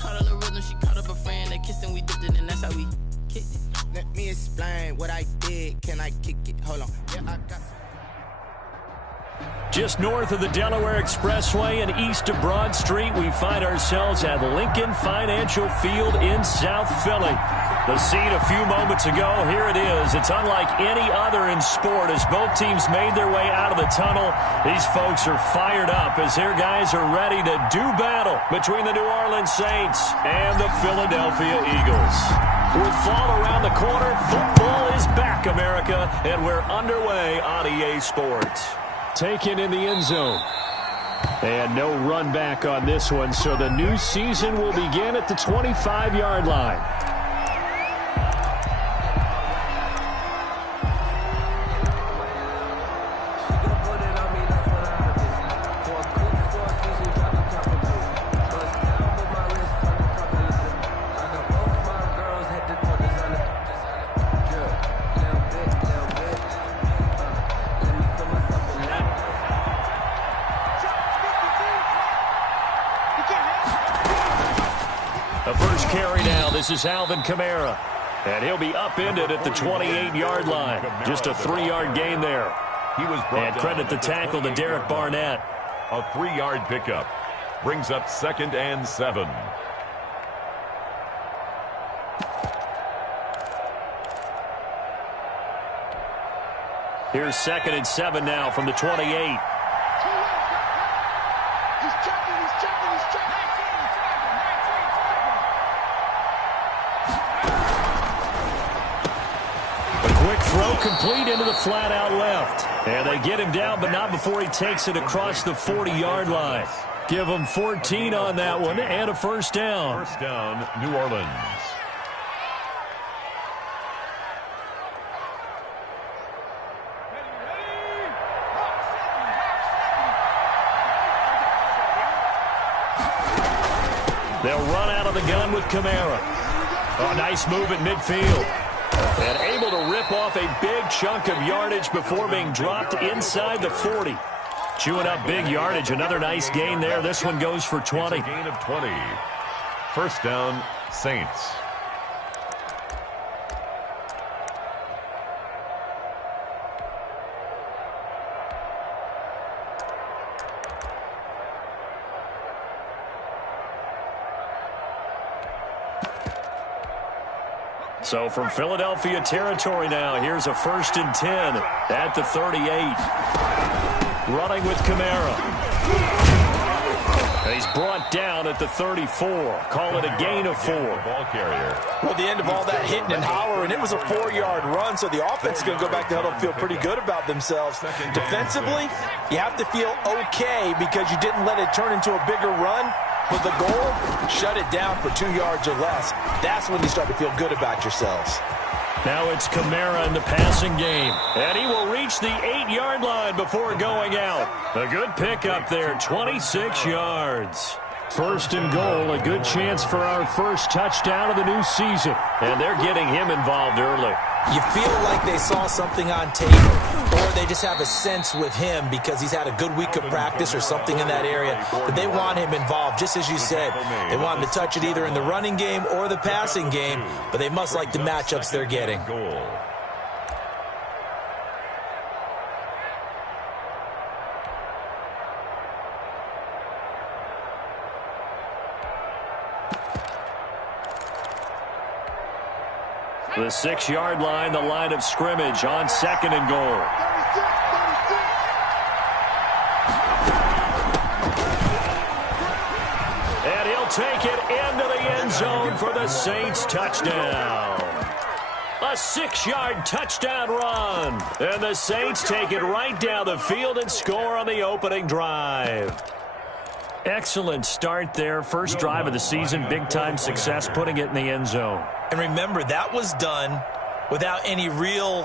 caught a little rhythm, she caught up a friend. They kissed and we dipped it, and that's how we kicked it. Let me explain what I did. Can I kick it? Hold on. Yeah, I got. Just north of the Delaware Expressway and east of Broad Street, we find ourselves at Lincoln Financial Field in South Philly. The scene a few moments ago, here it is. It's unlike any other in sport as both teams made their way out of the tunnel. These folks are fired up as their guys are ready to do battle between the New Orleans Saints and the Philadelphia Eagles. With fall around the corner, football is back, America, and we're underway on EA Sports. Taken in the end zone. And no run back on this one, so the new season will begin at the 25-yard line. The first carry now, this is Alvin Kamara. And he'll be upended at the 28-yard line. Just a 3-yard gain there. And credit the tackle to Derek Barnett. A 3-yard pickup. Brings up 2nd and 7. Here's 2nd and 7 now from the 28. Throw complete into the flat out left. And they get him down, but not before he takes it across the 40-yard line. Give him 14 on that one and a first down. First down, New Orleans. They'll run out of the gun with Kamara. Oh, nice move at midfield. And able to rip off a big chunk of yardage before being dropped inside the 40. Chewing up big yardage. Another nice gain there. This one goes for 20. It's a gain of 20. First down, Saints. So from Philadelphia territory now, here's a 1st and 10 at the 38. Running with Kamara. He's brought down at the 34. Call it a gain of 4. Ball carrier. Well, the end of all that hitting and hollering, it was a 4-yard run, so the offense is going to go back to huddle and feel pretty good about themselves. Defensively, you have to feel okay because you didn't let it turn into a bigger run. But the goal, shut it down for 2 yards or less. That's when you start to feel good about yourselves. Now it's Kamara in the passing game. And he will reach the 8-yard line before going out. A good pickup there, 26 yards. 1st and goal, a good chance for our first touchdown of the new season. And they're getting him involved early. You feel like they saw something on tape, or they just have a sense with him because he's had a good week of practice or something in that area that they want him involved, just as you said. They want him to touch it either in the running game or the passing game, but they must like the matchups they're getting. Goal. The 6-yard line, the line of scrimmage on 2nd and goal. And he'll take it into the end zone for the Saints touchdown. A 6-yard touchdown run. And the Saints take it right down the field and score on the opening drive. Excellent start there. First drive of the season, big-time success, putting it in the end zone. And remember, that was done without any real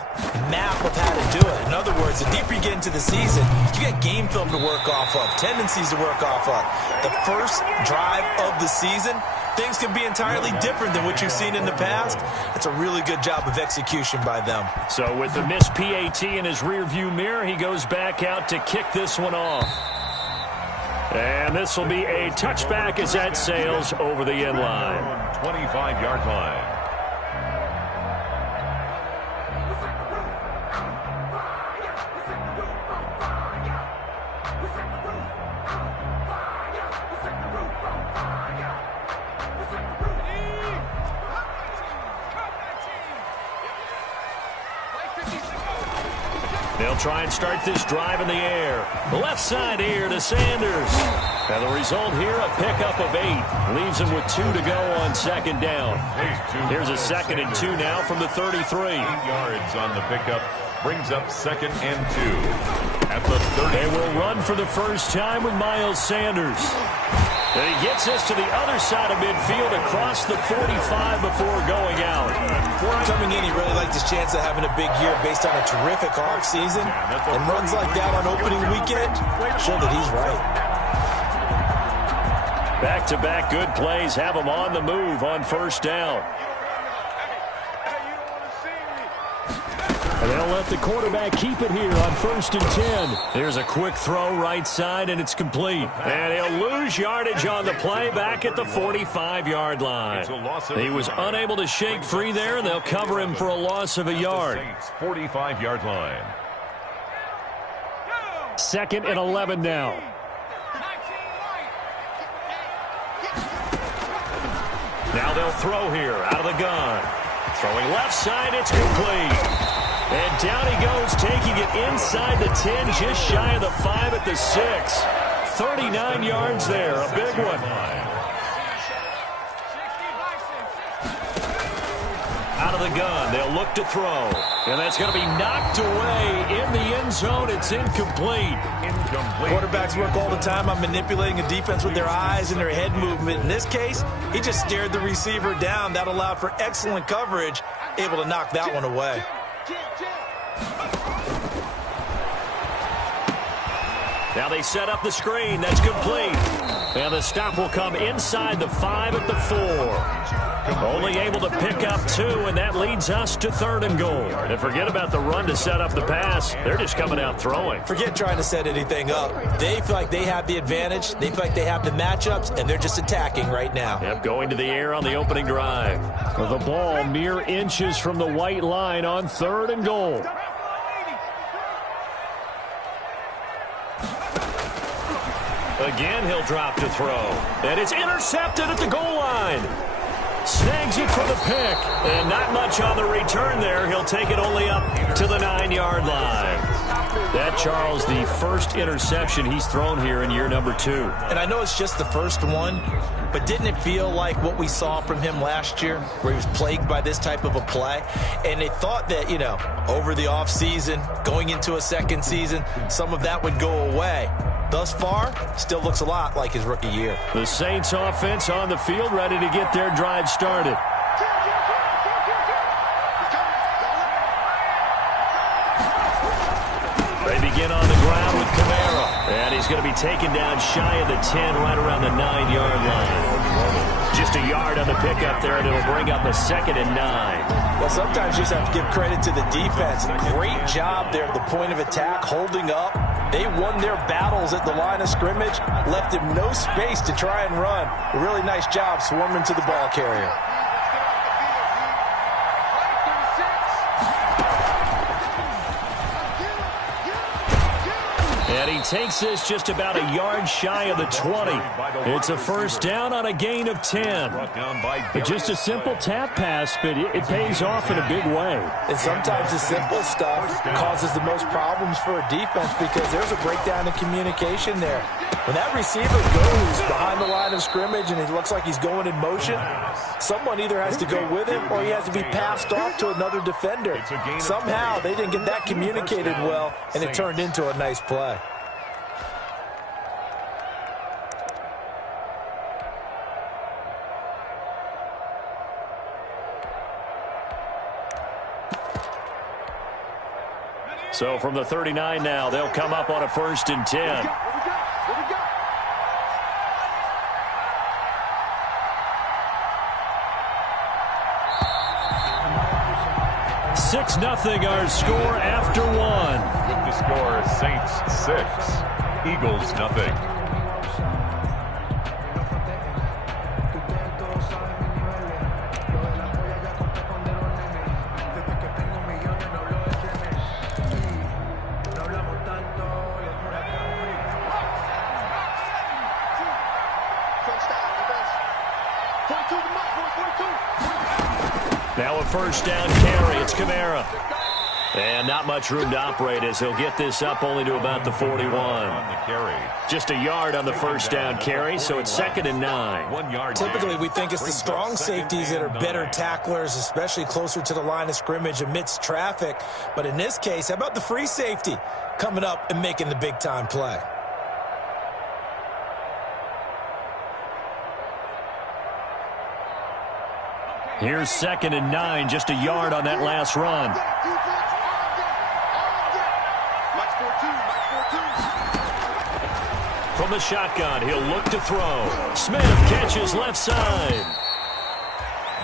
map of how to do it. In other words, the deeper you get into the season, you get game film to work off of, tendencies to work off of. The first drive of the season, things can be entirely different than what you've seen in the past. It's a really good job of execution by them. So with the missed PAT in his rearview mirror, he goes back out to kick this one off. And this will be a touchback as that sails over the end line. 25-yard line. They'll try and start this drive in the air. Left side here to Sanders. And the result here, a pickup of 8. Leaves him with 2 to go on second down. Here's a 2nd and 2 now from the 33. 8 yards on the pickup. Brings up 2nd and 2. At the 30. They will run for the first time with Miles Sanders. And he gets us to the other side of midfield across the 45 before going out. Coming in, he really liked his chance of having a big year based on a terrific offseason. And runs like that on opening weekend show that he's right. Back-to-back good plays have him on the move on first down. And they'll let the quarterback keep it here on 1st and 10. There's a quick throw right side, and it's complete. And he'll lose yardage on the play back at the 45-yard line. He was unable to shake free there, and they'll cover him for a loss of a yard. 45-yard line. 2nd and 11 now. Now they'll throw here out of the gun. Throwing left side, it's complete. And down he goes, taking it inside the 10, just shy of the 5 at the 6. 39 yards there, a big one. Out of the gun, they'll look to throw. And that's going to be knocked away in the end zone. It's incomplete. Quarterbacks work all the time on manipulating a defense with their eyes and their head movement. In this case, he just stared the receiver down. That allowed for excellent coverage, able to knock that one away. Now they set up the screen. That's complete. And the stop will come inside the 5 at the 4. Only able to pick up 2, and that leads us to 3rd and goal. And forget about the run to set up the pass. They're just coming out throwing. Forget trying to set anything up. They feel like they have the advantage. They feel like they have the matchups, and they're just attacking right now. Yep, going to the air on the opening drive. The ball mere inches from the white line on 3rd and goal. Again, he'll drop to throw. And it's intercepted at the goal line. Snags it for the pick. And not much on the return there. He'll take it only up to the 9-yard line. That, Charles, the first interception he's thrown here in year number 2. And I know it's just the first one, but didn't it feel like what we saw from him last year, where he was plagued by this type of a play? And they thought that, you know, over the offseason, going into a second season, some of that would go away. Thus far, still looks a lot like his rookie year. The Saints offense on the field, ready to get their drive started. They begin on the ground with Kamara. And he's going to be taken down shy of the 10, right around the 9-yard line. Just a yard on the pickup there, and it'll bring up a 2nd and 9. Well, sometimes you just have to give credit to the defense. Great job there at the point of attack, holding up. They won their battles at the line of scrimmage, left him no space to try and run. A really nice job swarming to the ball carrier. And he takes this just about a yard shy of the 20. It's a first down on a gain of 10. Just a simple tap pass, but it pays off in a big way. And sometimes the simple stuff causes the most problems for a defense because there's a breakdown in communication there. When that receiver goes behind the line of scrimmage and it looks like he's going in motion, someone either has to go with him or he has to be passed off to another defender. Somehow they didn't get that communicated well, and it turned into a nice play. So from the 39 now, they'll come up on a 1st and 10. 6-0 our score after 1. With the score, Saints 6, Eagles 0. Now a first down carry. It's K-MAR. And not much room to operate as he'll get this up only to about the 41. Just a yard on the first down carry, so it's 2nd and 9. 1 yard. Typically, we think it's the strong safeties that are better tacklers, especially closer to the line of scrimmage amidst traffic. But in this case, how about the free safety coming up and making the big-time play? Here's 2nd and 9, just a yard on that last run. From the shotgun, he'll look to throw. Smith catches left side.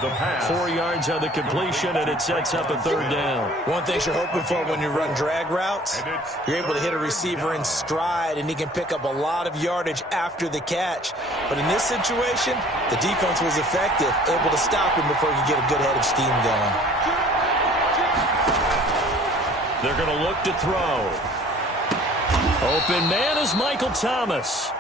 The pass. 4 yards on the completion, and it sets up a 3rd down. One thing you're hoping for when you run drag routes, you're able to hit a receiver in stride, and he can pick up a lot of yardage after the catch. But in this situation, the defense was effective, able to stop him before he could get a good head of steam going. They're going to look to throw. Open man is Michael Thomas.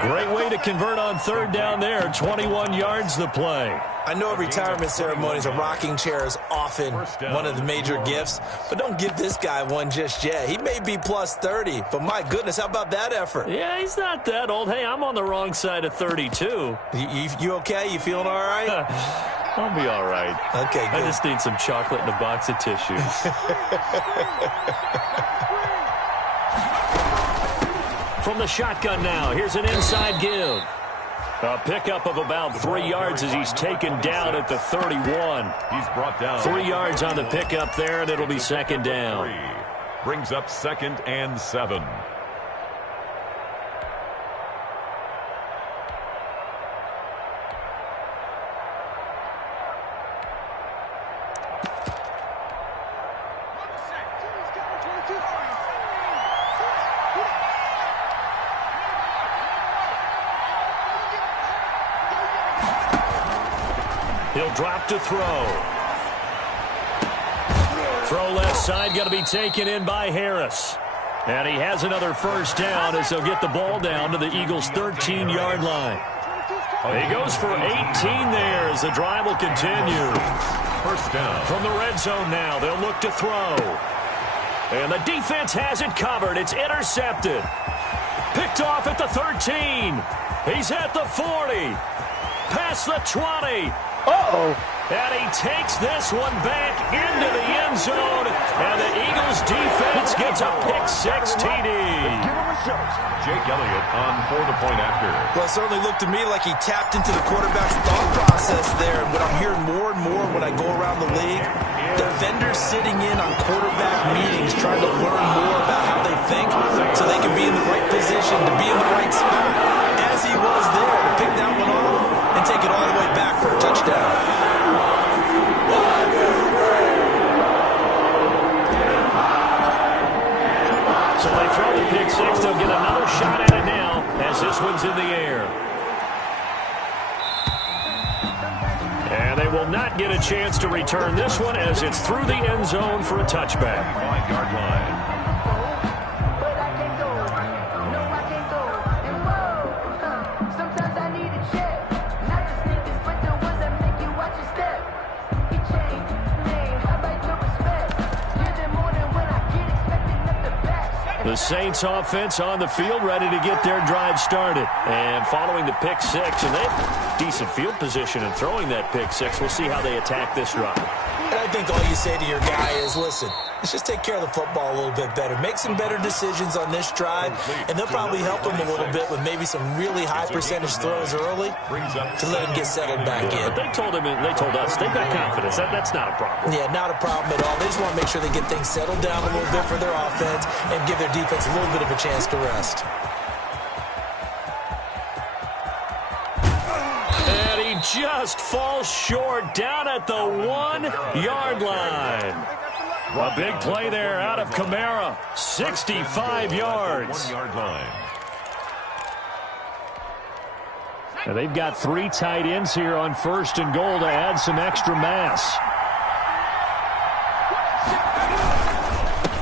Great way to convert on 3rd down there. 21 yards the play. I know at retirement ceremonies, a rocking chair is often one of the major gifts, but don't give this guy one just yet. He may be plus 30, but my goodness, how about that effort? Yeah, he's not that old. Hey, I'm on the wrong side of 32. You okay? You feeling all right? I'll be all right. Okay, good. I just need some chocolate and a box of tissues. From the shotgun now, here's an inside give. A pickup of about 3 yards as he's taken down at the 31. He's brought down. 3 yards on the pickup there, and it'll be 2nd down. Brings up 2nd and 7. He'll drop to throw. Throw left side, got to be taken in by Harris. And he has another first down as he'll get the ball down to the Eagles' 13-yard line. He goes for 18 there as the drive will continue. First down. From the red zone now, they'll look to throw. And the defense has it covered. It's intercepted. Picked off at the 13. He's at the 40. Past the 20. Uh-oh. And he takes this one back into the end zone. And the Eagles defense gets a pick-6 TD. Jake Elliott on for the point after. Well, it certainly looked to me like he tapped into the quarterback's thought process there. And what I'm hearing more and more when I go around the league, defenders sitting in on quarterback meetings trying to learn more about how they think so they can be in the right position to be in the right spot. As he was there to pick that one off and take it all the way back for a touchdown. So they throw the pick-6. They'll get another shot at it now as this one's in the air. And they will not get a chance to return this one as it's through the end zone for a touchback. 5-yard line. The Saints offense on the field, ready to get their drive started. And following the pick-6, and they have decent field position in throwing that pick-6. We'll see how they attack this drive. And I think all you say to your guy is, listen, let's just take care of the football a little bit better. Make some better decisions on this drive, and they'll probably help him a little bit with maybe some really high-percentage throws early to let him get settled back in. But they told us, they've got confidence. That's not a problem. Yeah, not a problem at all. They just want to make sure they get things settled down a little bit for their offense and give their defense a little bit of a chance to rest. Just falls short down at the 1-yard line. A big play there out of K-MAR. 65 yards. 1-yard line. Now they've got 3 tight ends here on 1st and goal to add some extra mass.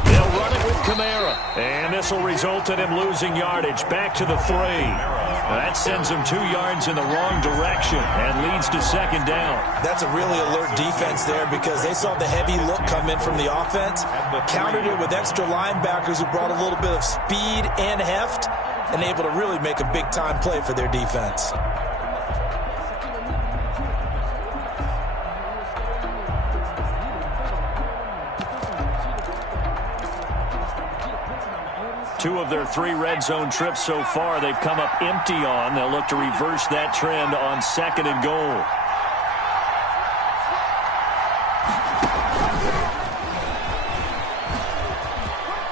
They'll run it with K-MAR. And this will result in him losing yardage. Back to the 3. Now that sends him 2 yards in the wrong direction and leads to 2nd down. That's a really alert defense there because they saw the heavy look come in from the offense, countered it with extra linebackers who brought a little bit of speed and heft, and able to really make a big-time play for their defense. Two of their 3 red zone trips so far they've come up empty on. They'll look to reverse that trend on 2nd and goal.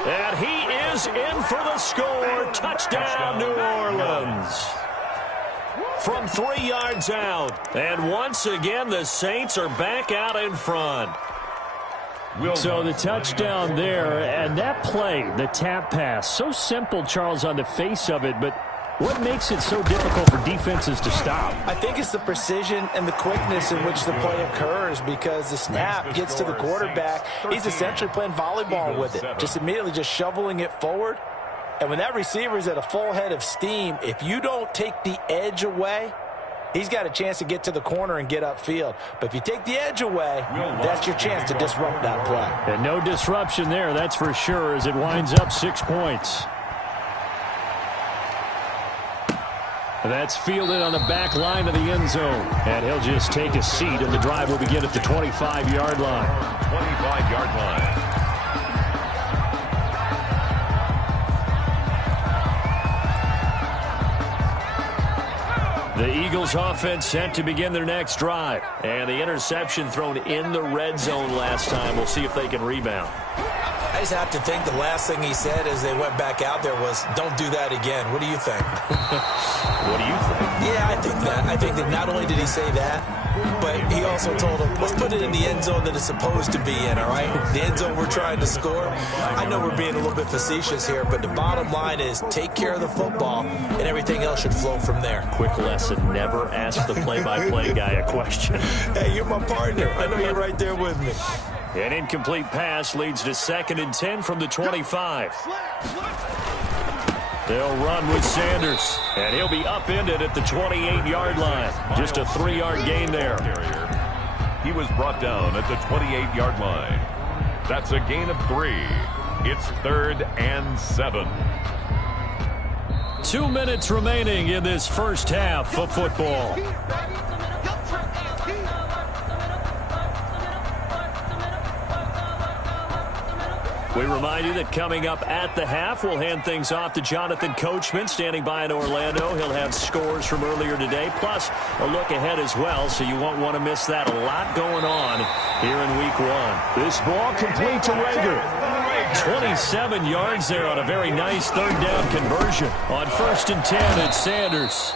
And he is in for the score. Touchdown, New Orleans. From 3 yards out. And once again, the Saints are back out in front. So the touchdown there, and that play, the tap pass, so simple, Charles, on the face of it, but what makes it so difficult for defenses to stop? I think it's the precision and the quickness in which the play occurs because the snap gets to the quarterback. He's essentially playing volleyball with it, just immediately just shoveling it forward. And when that receiver is at a full head of steam, if you don't take the edge away, he's got a chance to get to the corner and get upfield. But if you take the edge away, that's your chance to disrupt that play. And no disruption there, that's for sure, as it winds up 6 points. That's fielded on the back line of the end zone. And he'll just take a seat, and the drive will begin at the 25-yard line. 25-yard line. The Eagles offense set to begin their next drive. And the interception thrown in the red zone last time. We'll see if they can rebound. I just have to think the last thing he said as they went back out there was, don't do that again. What do you think? What do you think? Yeah, I think that. I think that not only did he say that, but he also told him, let's put it in the end zone that it's supposed to be in, all right? The end zone we're trying to score. I know we're being a little bit facetious here, but the bottom line is take care of the football, and everything else should flow from there. Quick lesson, never ask the play-by-play guy a question. Hey, you're my partner. I know you're right there with me. An incomplete pass leads to 2nd and 10 from the 25. They'll run with Sanders, and he'll be upended at the 28-yard line. Just a 3-yard gain there. He was brought down at the 28-yard line. That's a gain of 3. It's 3rd and 7. 2 minutes remaining in this first half of football. We remind you that coming up at the half, we'll hand things off to Jonathan Coachman, standing by in Orlando. He'll have scores from earlier today, plus a look ahead as well, so you won't want to miss that. A lot going on here in Week 1. This ball complete to Rager. 27 yards there on a very nice 3rd down conversion. On 1st and 10, it's Sanders.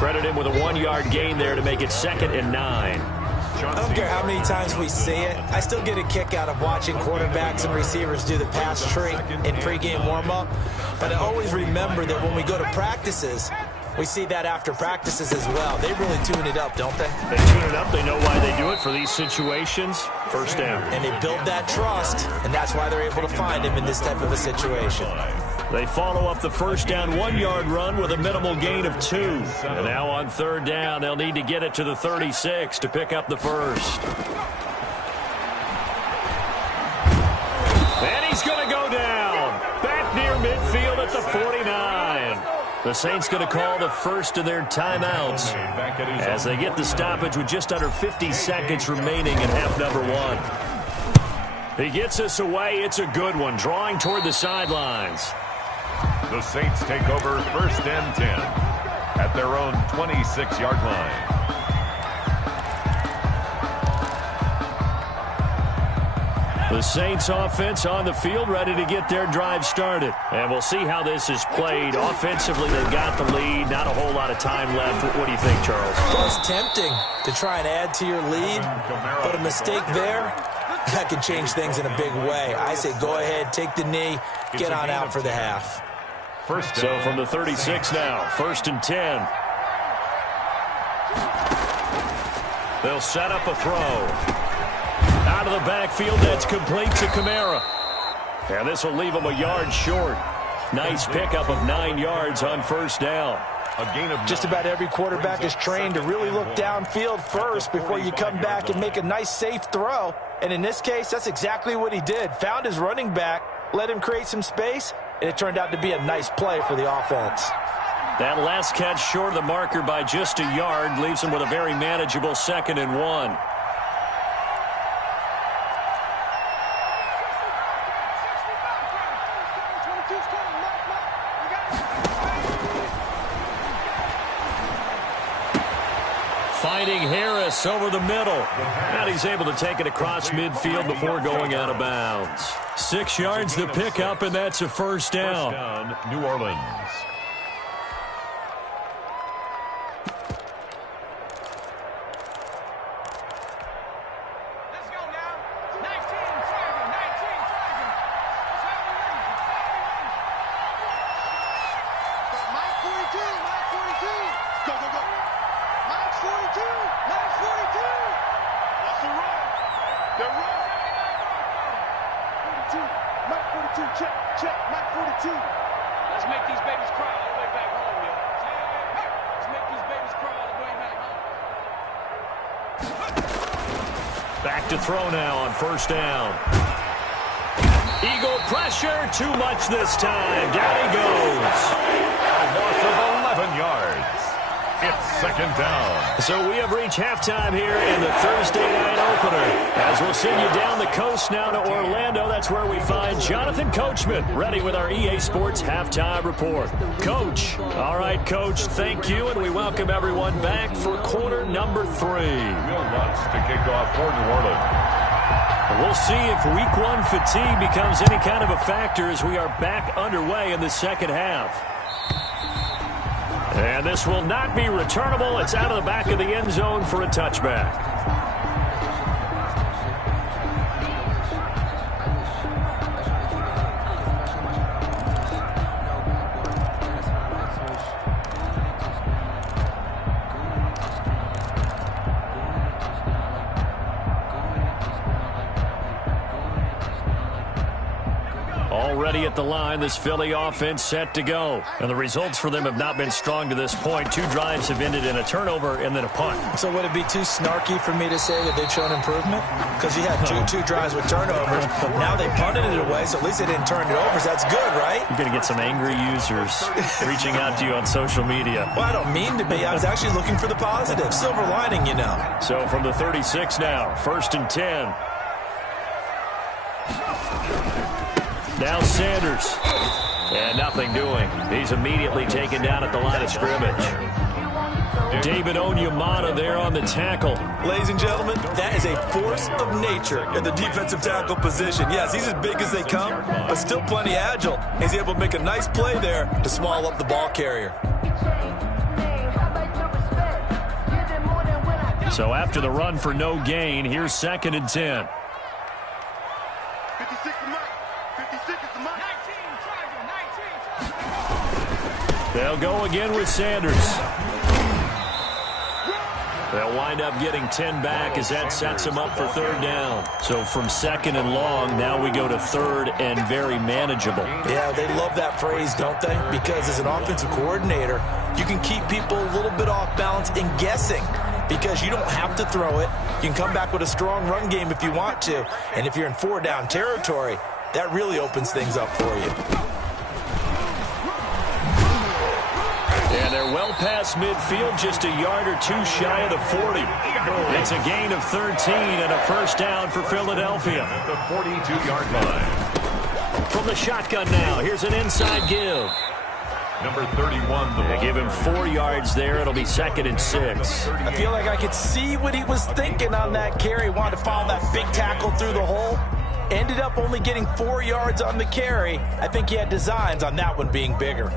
Credit him with a 1-yard gain there to make it 2nd and 9. I don't care how many times we see it. I still get a kick out of watching quarterbacks and receivers do the pass tree in pregame warm-up. But I always remember that when we go to practices, we see that after practices as well. They really tune it up, don't they? They tune it up. They know why they do it for these situations. 1st down. And they build that trust, and that's why they're able to find him in this type of a situation. They follow up the 1st down 1-yard run with a minimal gain of 2. And now on 3rd down, they'll need to get it to the 36 to pick up the first. And he's going to go down. Back near midfield at the 49. The Saints going to call the first of their timeouts as they get the stoppage with just under 50 seconds remaining in half number 1. He gets us away. It's a good one, drawing toward the sidelines. The Saints take over 1st and 10 at their own 26-yard line. The Saints offense on the field, ready to get their drive started. And we'll see how this is played. Offensively, they've got the lead. Not a whole lot of time left. What do you think, Charles? Well, it's tempting to try and add to your lead, but a mistake there, that could change things in a big way. I say go ahead, take the knee, get on out for the half. So from the 36 now, 1st and 10. They'll set up a throw. Out of the backfield, that's complete to K-MAR. And this will leave him a yard short. Nice pickup of 9 yards on 1st down. A gain of just about every quarterback is trained to really look downfield first before you come back and make a nice, safe throw. And in this case, that's exactly what he did. Found his running back, let him create some space, and it turned out to be a nice play for the offense. That last catch short of the marker by just a yard leaves him with a very manageable 2nd and 1. Finding Harris over the middle. And he's able to take it across midfield before going out of bounds. 6 yards the pickup, and that's a 1st down. New Orleans. Back to throw now on 1st down. Eagle pressure, too much this time. Down he goes. A loss of 11 yards. It's 2nd down. So we have reached halftime here in the Thursday night opener. As we'll send you down the coast now to Orlando, that's where we find Jonathan Coachman, ready with our EA Sports halftime report. Coach. All right, Coach, thank you, and we welcome everyone back for quarter number 3. Will Lutz to kick off for New Orleans. We'll see if week 1 fatigue becomes any kind of a factor as we are back underway in the 2nd half. And this will not be returnable. It's out of the back of the end zone for a touchback. Already at the line, this Philly offense set to go. And the results for them have not been strong to this point. 2 drives have ended in a turnover and then a punt. So would it be too snarky for me to say that they've shown improvement? Because you had two drives with turnovers. Now they punted it away, so at least they didn't turn it over. So that's good, right? You're going to get some angry users reaching out to you on social media. Well, I don't mean to be. I was actually looking for the positive. Silver lining, you know. So from the 36 now, 1st and 10. Now Sanders. And nothing doing. He's immediately taken down at the line of scrimmage. David Onyemata there on the tackle. Ladies and gentlemen, that is a force of nature in the defensive tackle position. Yes, he's as big as they come, but still plenty agile. He's able to make a nice play there to small up the ball carrier. So after the run for no gain, here's 2nd and 10. 56 is mine. 56 is mine. 19. They'll go again with Sanders. They'll wind up getting 10 back as that sets them up for 3rd down. So from 2nd and long, now we go to 3rd and very manageable. Yeah, they love that phrase, don't they? Because as an offensive coordinator, you can keep people a little bit off balance and guessing because you don't have to throw it. You can come back with a strong run game if you want to. And if you're in 4-down territory, that really opens things up for you. And they're well past midfield, just a yard or 2 shy of the 40. It's a gain of 13 and a 1st down for Philadelphia. At the 42-yard line. From the shotgun now, here's an inside give. Number 31. They give him 4 yards there. It'll be 2nd and 6. I feel like I could see what he was thinking on that carry. Wanted to follow that big tackle through the hole. Ended up only getting 4 yards on the carry. I think he had designs on that one being bigger.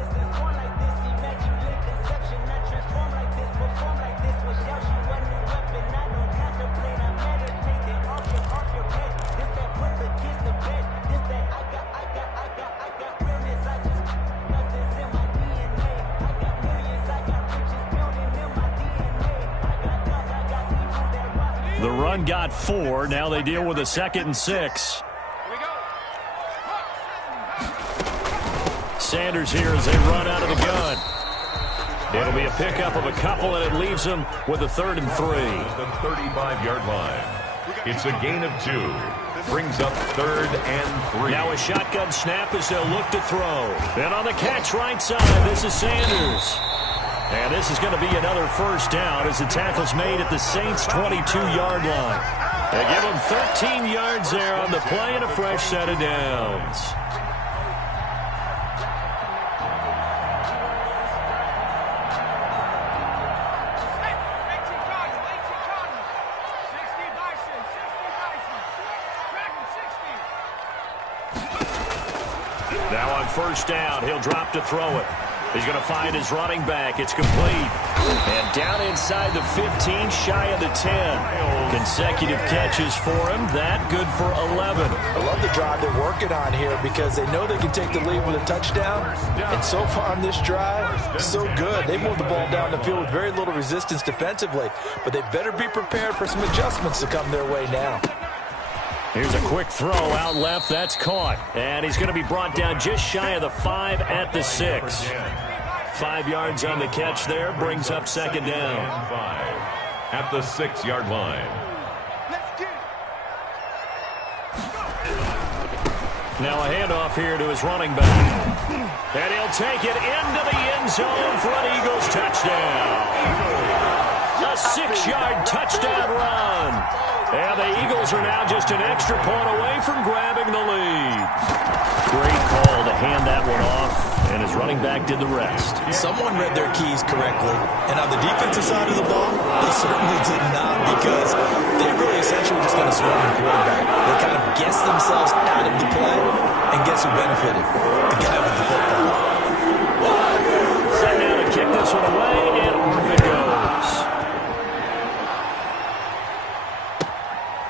The run got 4. Now they deal with a 2nd and 6. Sanders here as they run out of the gun. It'll be a pickup of a couple, and it leaves them with a 3rd and 3. The 35-yard line. It's a gain of 2. Brings up 3rd and 3. Now a shotgun snap as they'll look to throw. And on the catch right side, this is Sanders. And this is going to be another first down as the tackle's made at the Saints' 22-yard line. They give them 13 yards there on the play and a fresh set of downs. Now on first down, he'll drop to throw it. He's going to find his running back. It's complete. And down inside the 15, shy of the 10. Consecutive catches for him. That good for 11. I love the drive they're working on here because they know they can take the lead with a touchdown. And so far on this drive, so good. They moved the ball down the field with very little resistance defensively. But they better be prepared for some adjustments to come their way now. Here's a quick throw out left. That's caught. And he's going to be brought down just shy of the 5 at the 6. 5 yards on the catch there. Brings up 2nd down. 5 at the 6-yard line. Now a handoff here to his running back. And he'll take it into the end zone for an Eagles touchdown. A 6-yard touchdown run. And the Eagles are now just an extra point away from grabbing the lead. Great call to hand that one off, and his running back did the rest. Someone read their keys correctly, and on the defensive side of the ball, they certainly did not, because they really essentially just got a swarm the quarterback. They kind of guessed themselves out of the play, and guess who benefited? The guy with the football. Set down to kick this one away, and off it goes.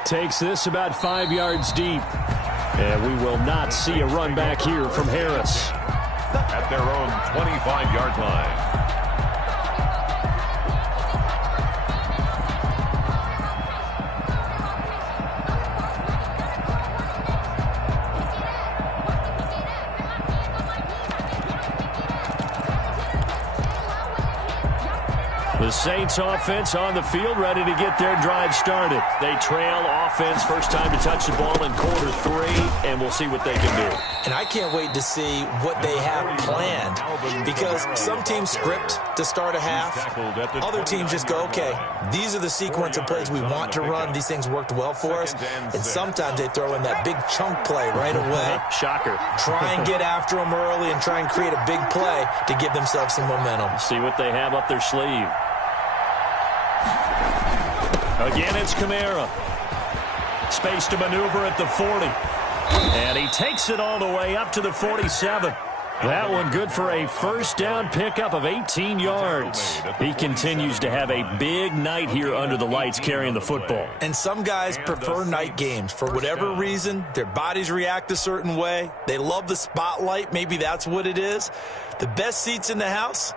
Takes this about 5 yards deep. And we will not see a run back here from Harris. At their own 25-yard line. The Saints offense on the field, ready to get their drive started. They trail offense, first time to touch the ball in quarter 3, and we'll see what they can do. And I can't wait to see what they have planned, because some teams script to start a half. Other teams just go, okay, these are the sequence of plays we want to run. These things worked well for us. And sometimes they throw in that big chunk play right away. Shocker. Try and get after them early and try and create a big play to give themselves some momentum. See what they have up their sleeve. Again, it's K-MAR. Space to maneuver at the 40. And he takes it all the way up to the 47. That one good for a first down pickup of 18 yards. He continues to have a big night here under the lights carrying the football. And some guys prefer night games. For whatever reason, their bodies react a certain way. They love the spotlight. Maybe that's what it is. The best seats in the house,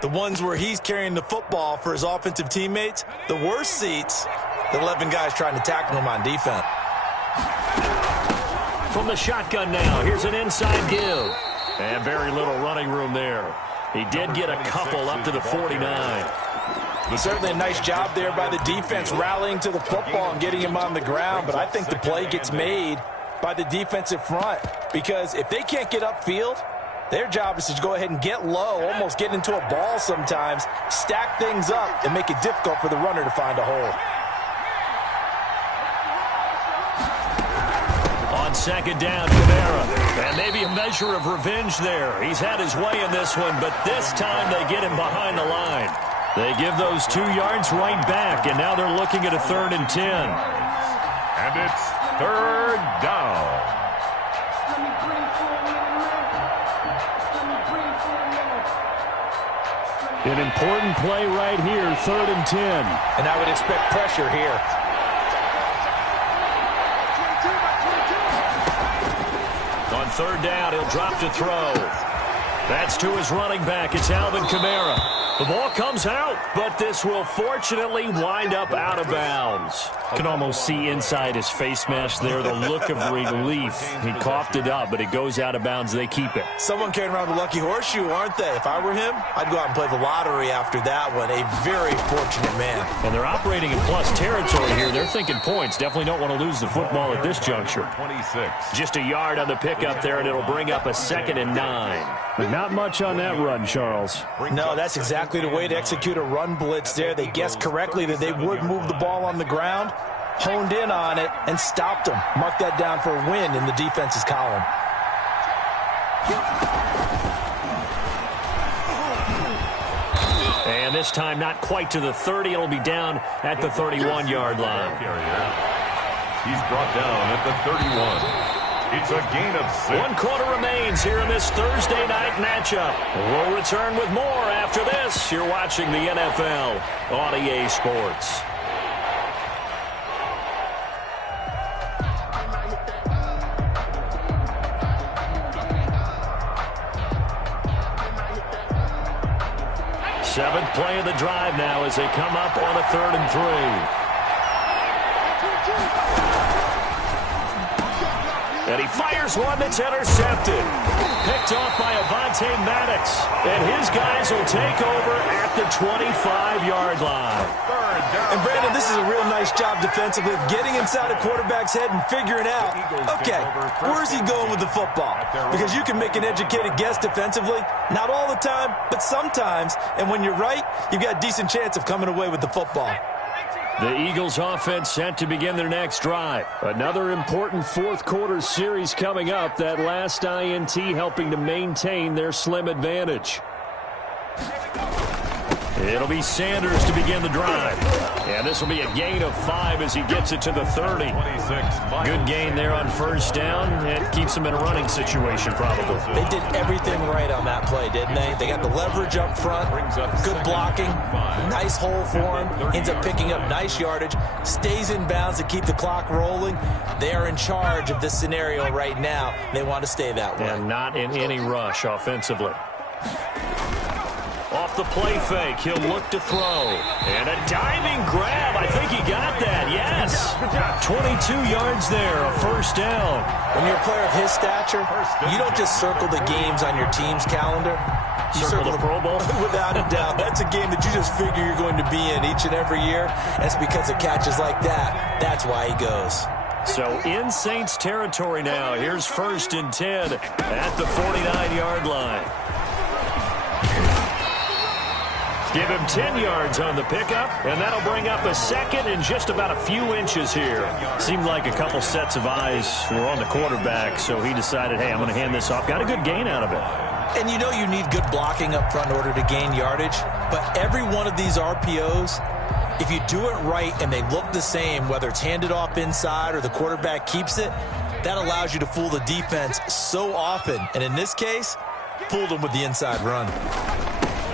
the ones where he's carrying the football for his offensive teammates. The worst seats, the 11 guys trying to tackle him on defense. From the shotgun now, here's an inside give. And very little running room there. He did get a couple up to the 49. Certainly a nice job there by the defense rallying to the football and getting him on the ground. But I think the play gets made by the defensive front, because if they can't get upfield, their job is to go ahead and get low, almost get into a ball sometimes, stack things up, and make it difficult for the runner to find a hole. On second down, K-MAR. And maybe a measure of revenge there. He's had his way in this one, but this time they get him behind the line. They give those 2 yards right back, and now they're looking at a 3rd and 10. And it's 3rd down. An important play right here, 3rd and 10. And I would expect pressure here. On 3rd down, he'll drop to throw. That's to his running back. It's Alvin Kamara. The ball comes out, but this will fortunately wind up out of bounds. You can almost see inside his face mask there the look of relief. He coughed it up, but it goes out of bounds. They keep it. Someone carrying around a lucky horseshoe, aren't they? If I were him, I'd go out and play the lottery after that one. A very fortunate man. And they're operating in plus territory here. They're thinking points. Definitely don't want to lose the football at this juncture. 26. Just a yard on the pickup there, and it'll bring up a 2nd and 9. But not much on that run, Charles. No, that's exactly the way to execute a run blitz there. They guessed correctly that they would move the ball on the ground, honed in on it, and stopped them. Mark that down for a win in the defense's column. And this time not quite to the 30. It'll be down at the 31-yard line. He's brought down at the 31. It's a gain of 6. 1 quarter remains here in this Thursday night matchup. We'll return with more after this. You're watching the NFL on EA Sports. Seventh play of the drive now as they come up on a 3rd and 3. And he fires one that's intercepted. Picked off by Avonte Maddox. And his guys will take over at the 25-yard line. And, Brandon, this is a real nice job defensively of getting inside a quarterback's head and figuring out, okay, where's he going with the football? Because you can make an educated guess defensively. Not all the time, but sometimes. And when you're right, you've got a decent chance of coming away with the football. The Eagles offense set to begin their next drive. Another important 4th quarter series coming up. That last INT helping to maintain their slim advantage. It'll be Sanders to begin the drive. And this will be a gain of 5 as he gets it to the 30. Good gain there on 1st down. It keeps him in a running situation probably. They did everything right on that play, didn't they? They got the leverage up front, good blocking, nice hole for him, ends up picking up nice yardage, stays in bounds to keep the clock rolling. They are in charge of this scenario right now. They want to stay that way. And not in any rush offensively. Off the play fake, he'll look to throw. And a diving grab. I think he got that, yes. 22 yards there, a 1st down. When you're a player of his stature, you don't just circle the games on your team's calendar. You circle the Pro Bowl? Without a doubt. That's a game that you just figure you're going to be in each and every year. That's because of catches like that. That's why he goes. So in Saints territory now. Here's 1st and 10 at the 49-yard line. Give him 10 yards on the pickup, and that'll bring up a 2nd and just about a few inches here. Seemed like a couple sets of eyes were on the quarterback, so he decided, hey, I'm going to hand this off. Got a good gain out of it. And you know you need good blocking up front in order to gain yardage, but every one of these RPOs, if you do it right and they look the same, whether it's handed off inside or the quarterback keeps it, that allows you to fool the defense so often. And in this case, fooled them with the inside run.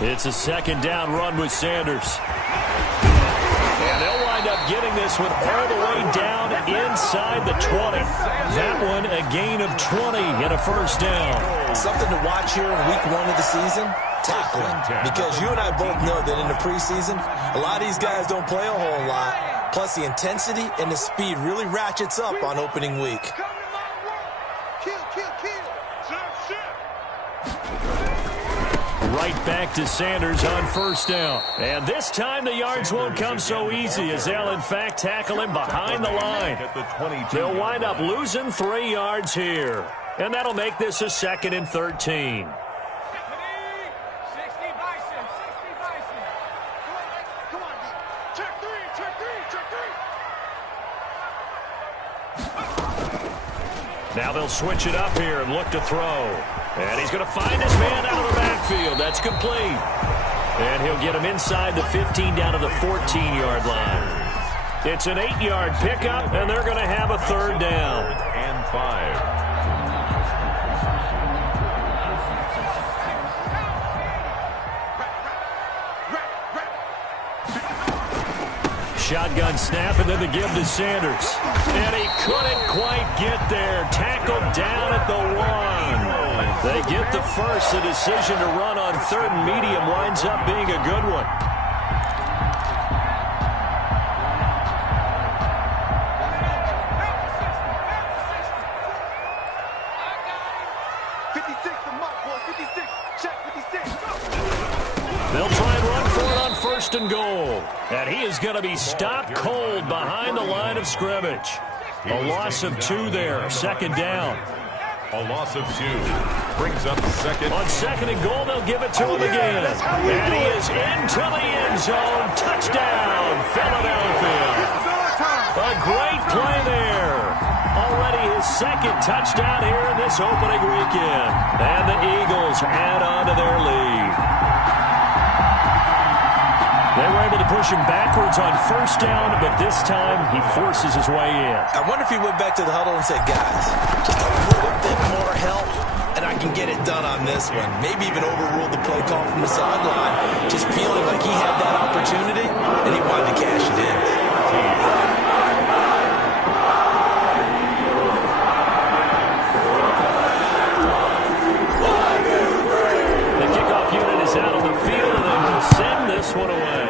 It's a 2nd down run with Sanders. And they'll wind up getting this one all the way down inside the 20. That one a gain of 20 and a 1st down. Something to watch here in week 1 of the season, tackling. Because you and I both know that in the preseason, a lot of these guys don't play a whole lot. Plus the intensity and the speed really ratchets up on opening week. Right back to Sanders on 1st down. And this time the yards won't come so easy as they'll, in fact, tackle him behind the line. They'll wind up losing 3 yards here. And that'll make this a 2nd and 13. Now they'll switch it up here and look to throw. And he's going to find his man out of the backfield. That's complete. And he'll get him inside the 15 down to the 14-yard line. It's an 8-yard pickup, and they're going to have a 3rd down. And 5. Shotgun snap, and then the give to Sanders. And he couldn't quite get there. Tackled down at the 1. They get the first. The decision to run on 3rd and medium winds up being a good one. They'll try and run for it on 1st and goal. And he is going to be stopped cold behind the line of scrimmage. A loss of 2 there. 2nd down. A loss of 2 brings up 2nd. On 2nd and goal, they'll give it to him again. And he is into the end zone. Touchdown, Philadelphia. A great play there. Already his 2nd touchdown here in this opening weekend. And the Eagles add on to their lead. They were able to push him backwards on 1st down, but this time he forces his way in. I wonder if he went back to the huddle and said, guys, just a little bit more help, and I can get it done on this one. Maybe even overruled the play call from the sideline, just feeling like he had that opportunity, and he wanted to cash it in. The kickoff unit is out on the field, and they will send this one away.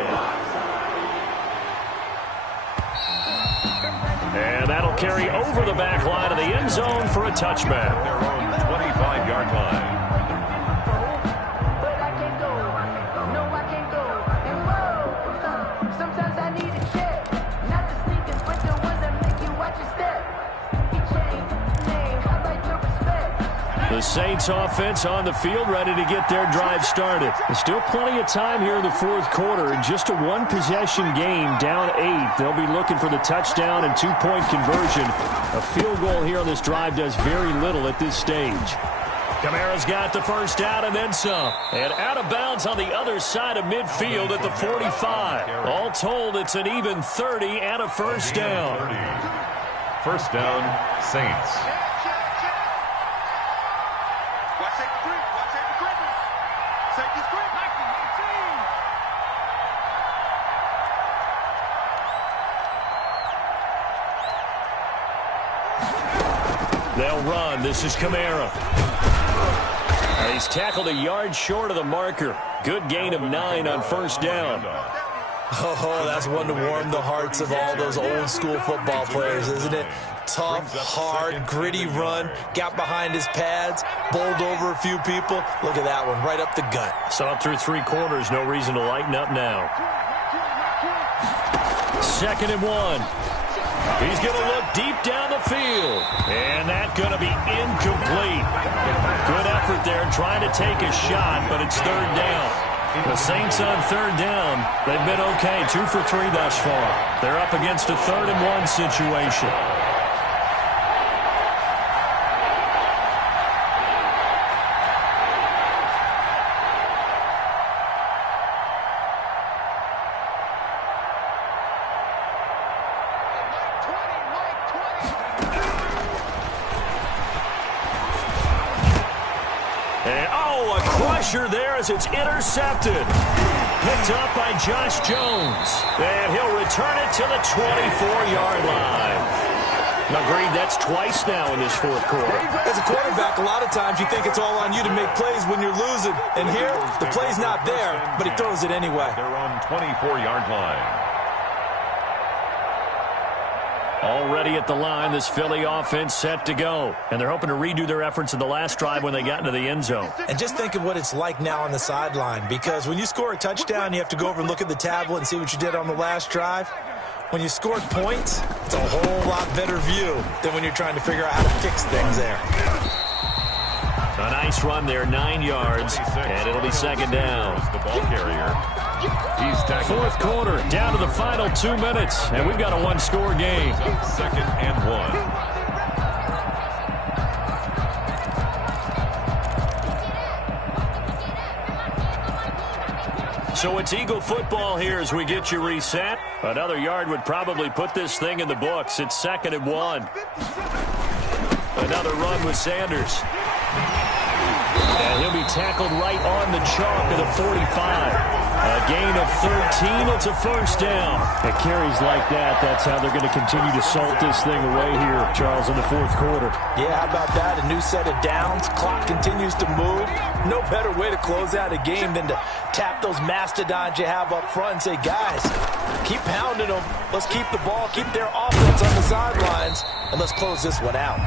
And that'll carry over the back line of the end zone for a touchback. Their own 25-yard line. But I can't go. No, I can't go. And whoa, sometimes I need a check. Not the sneakers, but the ones that make you watch your step. He changed his name. I like your respect. The Saints offense on the field, ready to get their drive started. There's still plenty of time here in the 4th quarter. In just a 1-possession game, down 8. They'll be looking for the touchdown and 2-point conversion. A field goal here on this drive does very little at this stage. Kamara's got the 1st down and then some. And out of bounds on the other side of midfield at the 45. All told, it's an even 30 and a 1st down. 1st down, Saints. They'll run. This is K-MAR. He's tackled a yard short of the marker. Good gain of 9 on 1st down. Oh, that's one to warm the hearts of all those old-school football players, isn't it? Tough, hard, gritty run. Got behind his pads, bowled over a few people. Look at that one, right up the gut. Saw through 3 quarters. No reason to lighten up now. 2nd and 1. He's going to look deep down the field. And that's going to be incomplete. Good effort there trying to take a shot, but it's 3rd down. The Saints on 3rd down. They've been okay, 2 for 3 thus far. They're up against a 3rd and 1 situation. There as it's intercepted. Picked up by Josh Jones. And he'll return it to the 24-yard line. Agreed, that's twice now in this 4th quarter. As a quarterback, a lot of times you think it's all on you to make plays when you're losing. And here, the play's not there, but he throws it anyway. Their own 24-yard line. Already at the line, this Philly offense set to go. And they're hoping to redo their efforts in the last drive when they got into the end zone. And just think of what it's like now on the sideline. Because when you score a touchdown, you have to go over and look at the tablet and see what you did on the last drive. When you scored points, it's a whole lot better view than when you're trying to figure out how to fix things there. A nice run there, 9 yards, and it'll be 2nd down. The ball carrier. He's tackled. 4th quarter, down to the final 2 minutes, and we've got a 1-score game. 2nd and 1. So it's Eagle football here as we get you reset. Another yard would probably put this thing in the books. It's 2nd and 1. Another run with Sanders. And he'll be tackled right on the chalk of the 45. A gain of 13. It's a first down. At carries like that, that's how they're going to continue to salt this thing away here, Charles, in the fourth quarter. Yeah, how about that? A new set of downs. Clock continues to move. No better way to close out a game than to tap those mastodons you have up front and say, guys, keep pounding them. Let's keep the ball, keep their offense on the sidelines, and let's close this one out.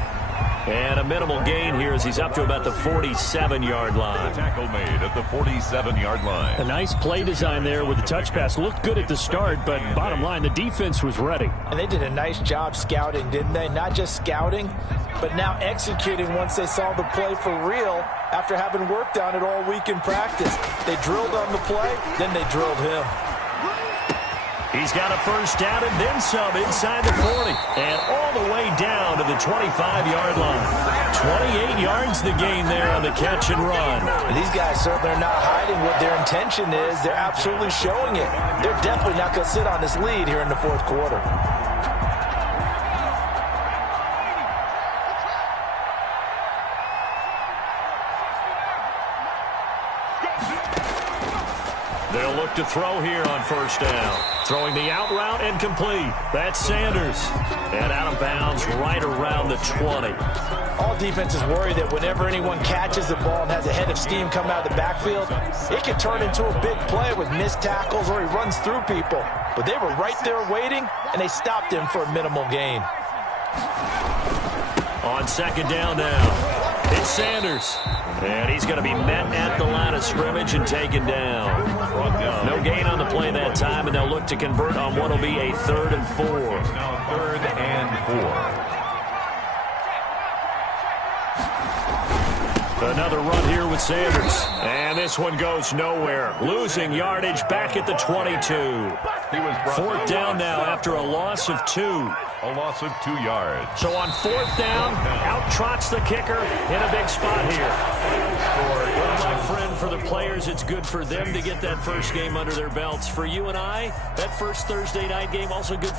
And a minimal gain here as he's up to about the 47-yard line. Tackle made at the 47-yard line. A nice play design there with the touch pass. Looked good at the start, but bottom line, the defense was ready. And they did a nice job scouting, didn't they? Not just scouting, but now executing once they saw the play for real after having worked on it all week in practice. They drilled on the play, then they drilled him. He's got a first down and then some inside the 40. And all the way down to the 25-yard line. 28 yards the gain there on the catch and run. And these guys certainly are not hiding what their intention is. They're absolutely showing it. They're definitely not going to sit on this lead here in the fourth quarter. They'll look to throw here on first down. Throwing the out route and complete. That's Sanders. And out of bounds right around the 20. All defenses worry that whenever anyone catches the ball and has a head of steam coming out of the backfield, it can turn into a big play with missed tackles or he runs through people. But they were right there waiting, and they stopped him for a minimal gain. On second down now, it's Sanders. And he's going to be met at the line of scrimmage and taken down. No gain on the play that time, and they'll look to convert on what will be a 3rd and 4. Now 3rd and 4. Another run here with Sanders. And this one goes nowhere. Losing yardage back at the 22. He was brought 4th down now after a loss of 2. A loss of 2 yards. So on 4th down, out trots the kicker in a big spot here. Well, my friend, for the players, it's good for them to get that first game under their belts. For you and I, that first Thursday night game also good